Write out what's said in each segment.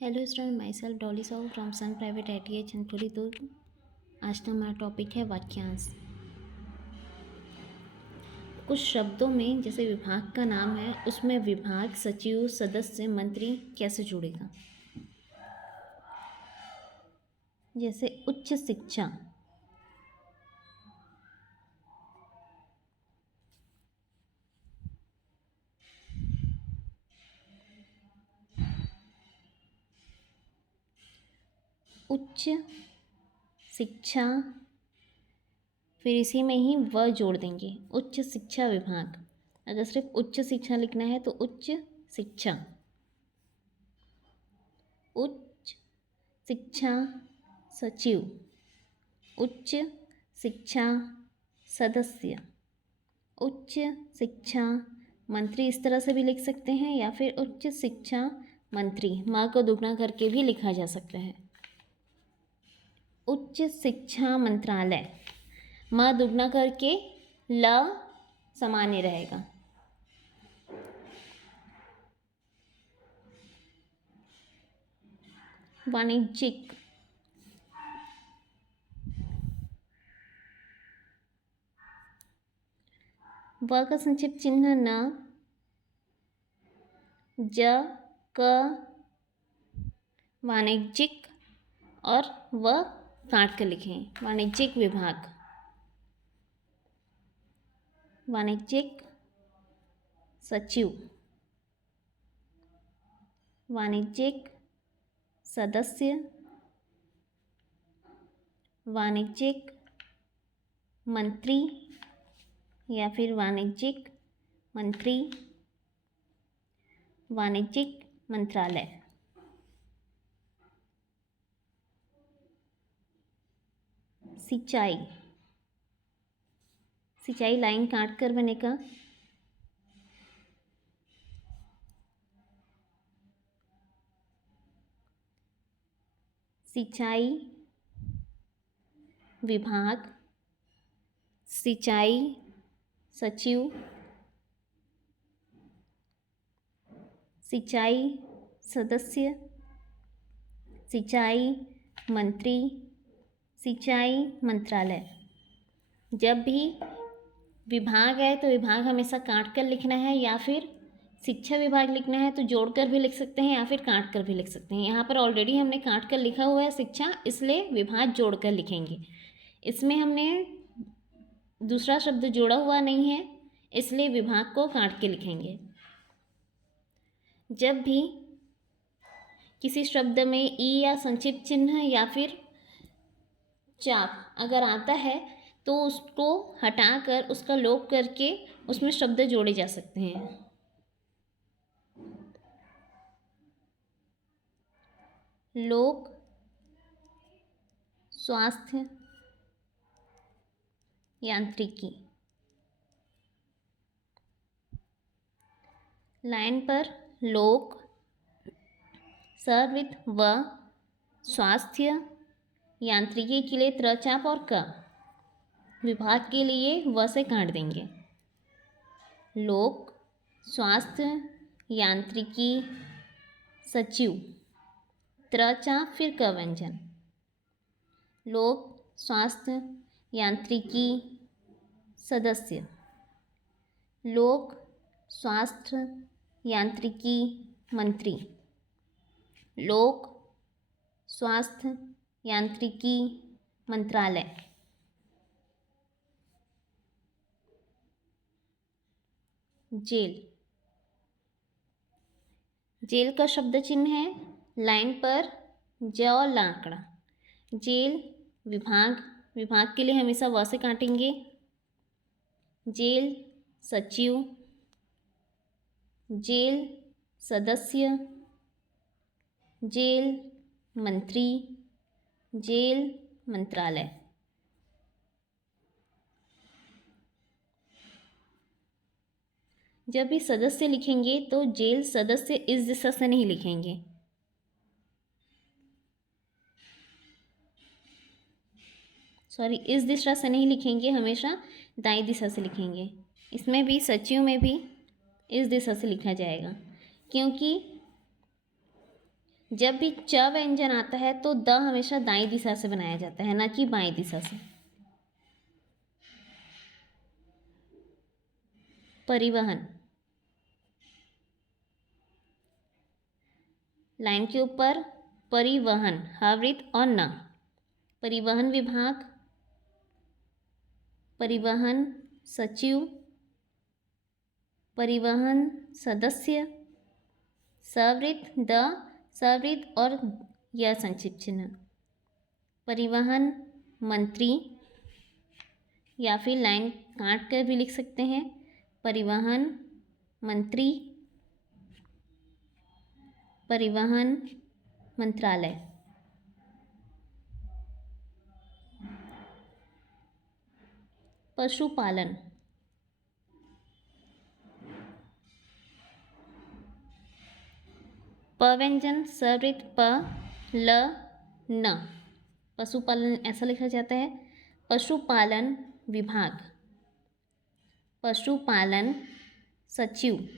Hello student, myself Dolly Sahu from Sun Private ITI Chandpuri Durg. आज का हमारा टॉपिक है वाक्यांश। कुछ शब्दों में जैसे विभाग का नाम है, उसमें विभाग, सचिव, सदस्य, मंत्री कैसे जुड़ेगा। जैसे उच्च शिक्षा, उच्च शिक्षा, फिर इसी में ही व जोड़ देंगे, उच्च शिक्षा विभाग। अगर सिर्फ उच्च शिक्षा लिखना है तो उच्च शिक्षा, उच्च शिक्षा सचिव, उच्च शिक्षा सदस्य, उच्च शिक्षा मंत्री, इस तरह से भी लिख सकते हैं, या फिर उच्च शिक्षा मंत्री माँ को दुगना करके भी लिखा जा सकता है। उच्च शिक्षा मंत्रालय, माँ दुगना करके ल सामान्य रहेगा। वाणिज्यिक, व का संक्षिप्त चिन्ह न, ज क वाणिज्यिक और व काट कर लिखें। वाणिज्यिक विभाग, वाणिज्यिक सचिव, वाणिज्यिक सदस्य, वाणिज्यिक मंत्री या फिर वाणिज्यिक मंत्री, वाणिज्यिक मंत्रालय। सिंचाई, सिंचाई लाइन काट कर बनेगा। सिंचाई विभाग, सिंचाई सचिव, सिंचाई सदस्य, सिंचाई मंत्री, सिंचाई मंत्रालय। जब भी विभाग है तो विभाग हमेशा काट कर लिखना है, या फिर शिक्षा विभाग लिखना है तो जोड़कर भी लिख सकते हैं या फिर काट कर भी लिख सकते हैं। यहाँ पर ऑलरेडी हमने काट कर लिखा हुआ है शिक्षा, इसलिए विभाग जोड़कर लिखेंगे। इसमें हमने दूसरा शब्द जोड़ा हुआ नहीं है, इसलिए विभाग को काट के लिखेंगे। जब भी किसी शब्द में ई या संक्षिप्त चिन्ह या फिर चाप अगर आता है तो उसको हटाकर उसका लोप करके उसमें शब्द जोड़े जा सकते हैं। लोक स्वास्थ्य यांत्रिकी, लाइन पर लोक सर विथ व, स्वास्थ्य यांत्रिकी के लिए त्रचाप और क, विभाग के लिए व से काट देंगे। लोक स्वास्थ्य यांत्रिकी सचिव, त्रचाप फिर क व्यंजन, लोक स्वास्थ्य यांत्रिकी सदस्य, लोक स्वास्थ्य यांत्रिकी मंत्री, लोक स्वास्थ्य यांत्रिकी मंत्रालय। जेल, जेल का शब्द चिन्ह है लाइन पर ज और लाकड़ा। जेल विभाग, विभाग के लिए हमेशा व से काटेंगे। जेल सचिव, जेल सदस्य, जेल मंत्री, जेल मंत्रालय। जब भी सदस्य लिखेंगे तो जेल सदस्य इस दिशा से नहीं लिखेंगे, सॉरी इस दिशा से नहीं लिखेंगे, हमेशा दाईं दिशा से लिखेंगे। इसमें भी सचिव में भी इस दिशा से लिखा जाएगा, क्योंकि जब भी च व्यंजन आता है तो द हमेशा दाईं दिशा से बनाया जाता है, ना कि बाईं दिशा से। परिवहन, लाइन के ऊपर परिवहन, हवृत और न। परिवहन विभाग, परिवहन सचिव, परिवहन सदस्य, सवृत द, सवृत और यह संक्षिप्त चिन्ह। परिवहन मंत्री, या फिर लाइन काट कर भी लिख सकते हैं, परिवहन मंत्री, परिवहन मंत्रालय। पशुपालन, प व्यंजन सवृत प, ल, न। पशुपालन ऐसा लिखा जाता है। पशुपालन विभाग, पशुपालन सचिव,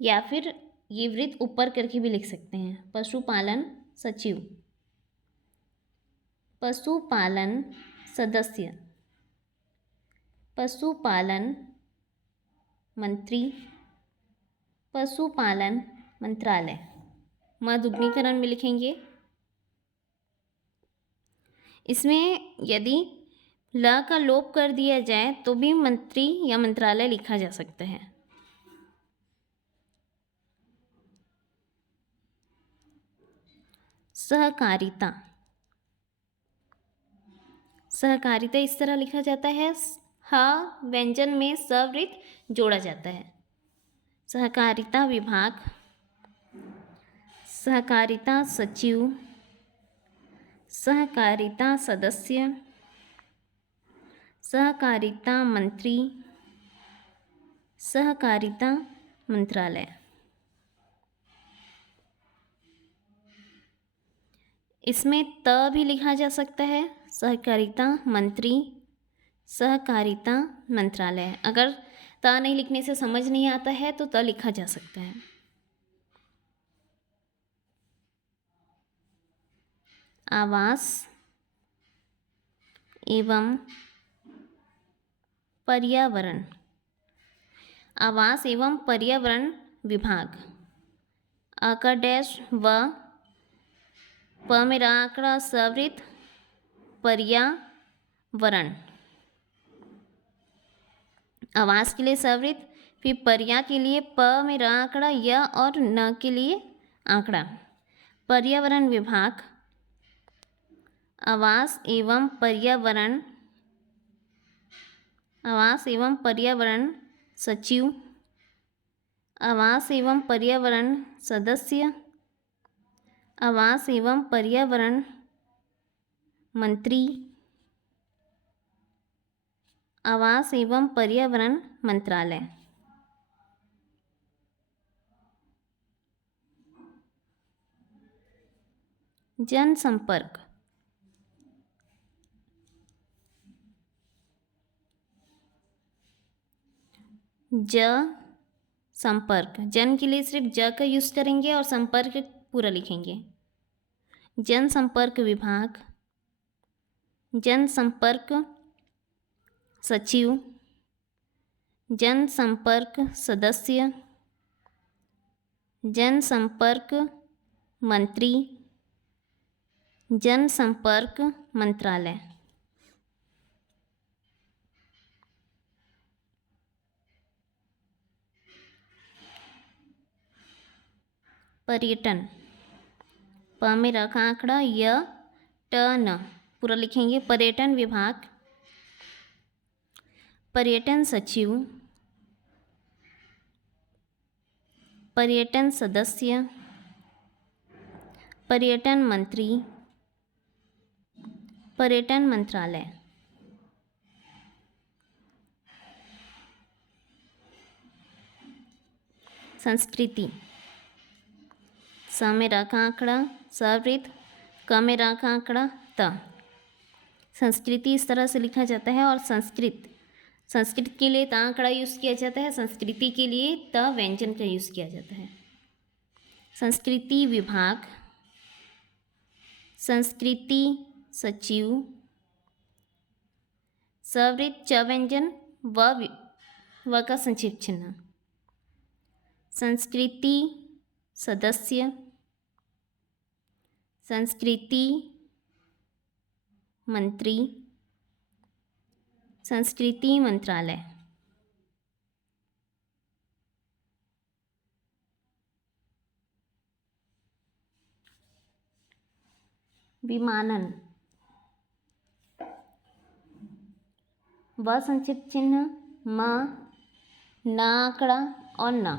या फिर ये वृत्त ऊपर करके भी लिख सकते हैं, पशुपालन सचिव। पशुपालन सदस्य, पशुपालन मंत्री, पशुपालन मंत्रालय। मधुग्नीकरण में लिखेंगे। इसमें यदि ल का लोप कर दिया जाए तो भी मंत्री या मंत्रालय लिखा जा सकता है। सहकारिता, सहकारिता इस तरह लिखा जाता है, ह व्यंजन में सवृत जोड़ा जाता है। सहकारिता विभाग, सहकारिता सचिव, सहकारिता सदस्य, सहकारिता मंत्री, सहकारिता मंत्रालय। इसमें त भी लिखा जा सकता है, सहकारिता मंत्री, सहकारिता मंत्रालय। अगर त नहीं लिखने से समझ नहीं आता है तो त लिखा जा सकता है। आवास एवं पर्यावरण, आवास एवं पर्यावरण विभाग, अ का डैश व, प में आंकड़ा सवृत पर्यावरण। आवास के लिए सवृत, फिर पर्या के लिए प में आंकड़ा य और न के लिए आंकड़ा। पर्यावरण विभाग, आवास एवं पर्यावरण, आवास एवं पर्यावरण सचिव, आवास एवं पर्यावरण सदस्य, आवास एवं पर्यावरण मंत्री, आवास एवं पर्यावरण मंत्रालय। जनसंपर्क, ज संपर्क, जन के लिए सिर्फ ज का यूज करेंगे और संपर्क पूरा लिखेंगे। जनसंपर्क विभाग, जनसंपर्क सचिव, जनसंपर्क सदस्य, जनसंपर्क मंत्री, जनसंपर्क मंत्रालय। पर्यटन, प में रखा आंकड़ा य ट न पूरा लिखेंगे। पर्यटन विभाग, पर्यटन सचिव, पर्यटन सदस्य, पर्यटन मंत्री, पर्यटन मंत्रालय। संस्कृति, स में रखा आंकड़ा सवृत, क में रखा आंकड़ा त। संस्कृति इस तरह से लिखा जाता है। और संस्कृत के लिए त आंकड़ा यूज़ किया जाता है, संस्कृति के लिए त व्यंजन का यूज़ किया जाता है। संस्कृति विभाग, संस्कृति सचिव, सवृत्त च व्यंजन व का संक्षिप्त चिन्ह, संस्कृति सदस्य, संस्कृति मंत्री, संस्कृति मंत्रालय। विमानन, व संक्षिप्त चिन्ह म, न आंकड़ा और न।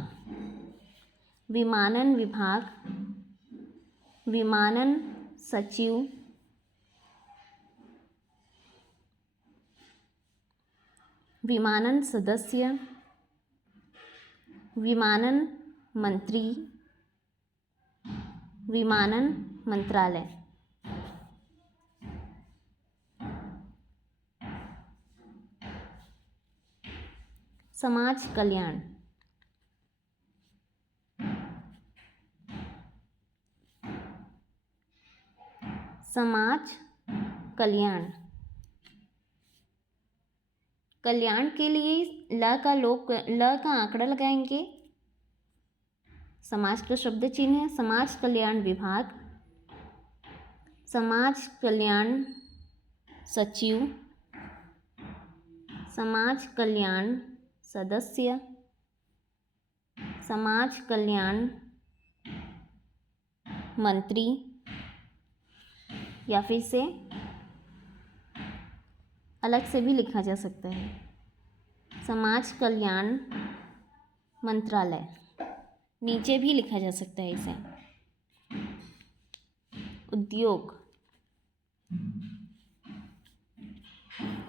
विमानन विभाग, विमानन सचिव, विमानन सदस्य, विमानन मंत्री, विमानन मंत्रालय। समाज कल्याण, समाज कल्याण, कल्याण के लिए ल का आंकड़ा लगाएंगे। समाज का शब्द चिन्ह है, समाज कल्याण विभाग, समाज कल्याण सचिव, समाज कल्याण सदस्य, समाज कल्याण मंत्री, या फिर से अलग से भी लिखा जा सकता है, समाज कल्याण मंत्रालय। नीचे भी लिखा जा सकता है इसे। उद्योग,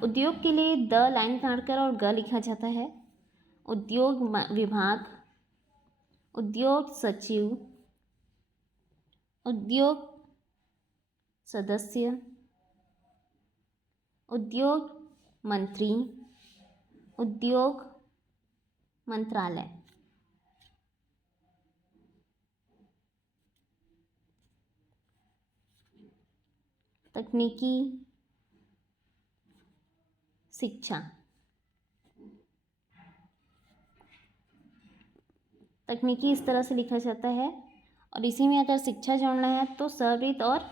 उद्योग के लिए द लाइन काटकर और ग लिखा जाता है। उद्योग विभाग, उद्योग सचिव, उद्योग सदस्य, उद्योग मंत्री, उद्योग मंत्रालय। तकनीकी शिक्षा, तकनीकी इस तरह से लिखा जाता है और इसी में अगर शिक्षा जोड़ना है तो सवृत्त और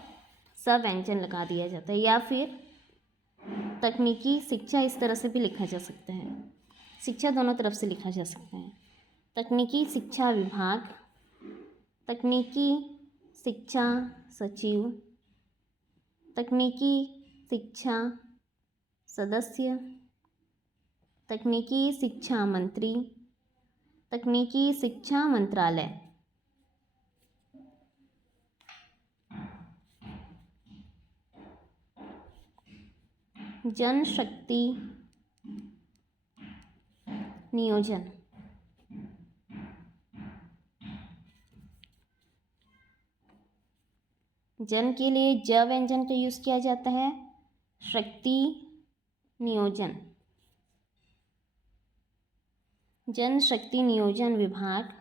सव्यंजन लगा दिया जाता है, या फिर तकनीकी शिक्षा इस तरह से भी लिखा जा सकता है। शिक्षा दोनों तरफ से लिखा जा सकता है। तकनीकी शिक्षा विभाग, तकनीकी शिक्षा सचिव, तकनीकी शिक्षा सदस्य, तकनीकी शिक्षा मंत्री, तकनीकी शिक्षा मंत्रालय। जनशक्ति नियोजन, जन के लिए ज व्यंजन का यूज किया जाता है। शक्ति नियोजन, जनशक्ति नियोजन विभाग,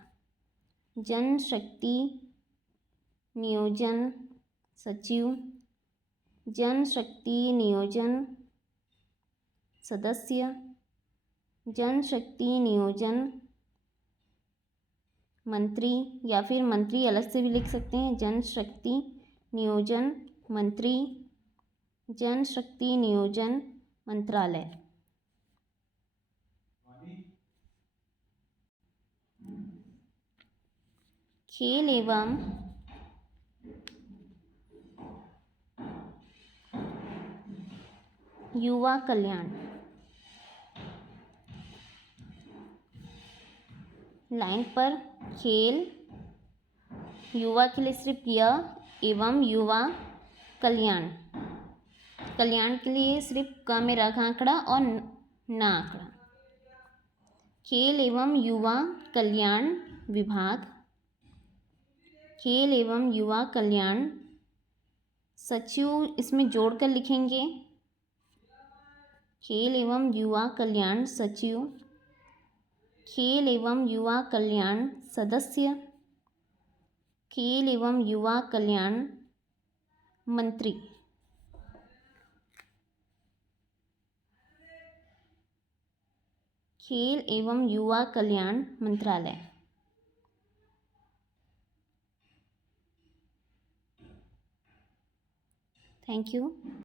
जनशक्ति नियोजन सचिव, जनशक्ति नियोजन सदस्य, जनशक्ति नियोजन मंत्री, या फिर मंत्री अलग से भी लिख सकते हैं। जनशक्ति नियोजन मंत्री, जनशक्ति नियोजन मंत्रालय। खेल एवं युवा कल्याण, लाइन पर खेल, युवा के लिए सिर्फ य एवं युवा कल्याण, कल्याण के लिए सिर्फ क में रखा आंकड़ा और न आंकड़ा। खेल एवं युवा कल्याण विभाग, खेल एवं युवा कल्याण सचिव इसमें जोड़कर लिखेंगे। खेल एवं युवा कल्याण सचिव, खेल एवं युवा कल्याण सदस्य, खेल एवं युवा कल्याण मंत्री। खेल एवं युवा कल्याण मंत्रालय। Thank you.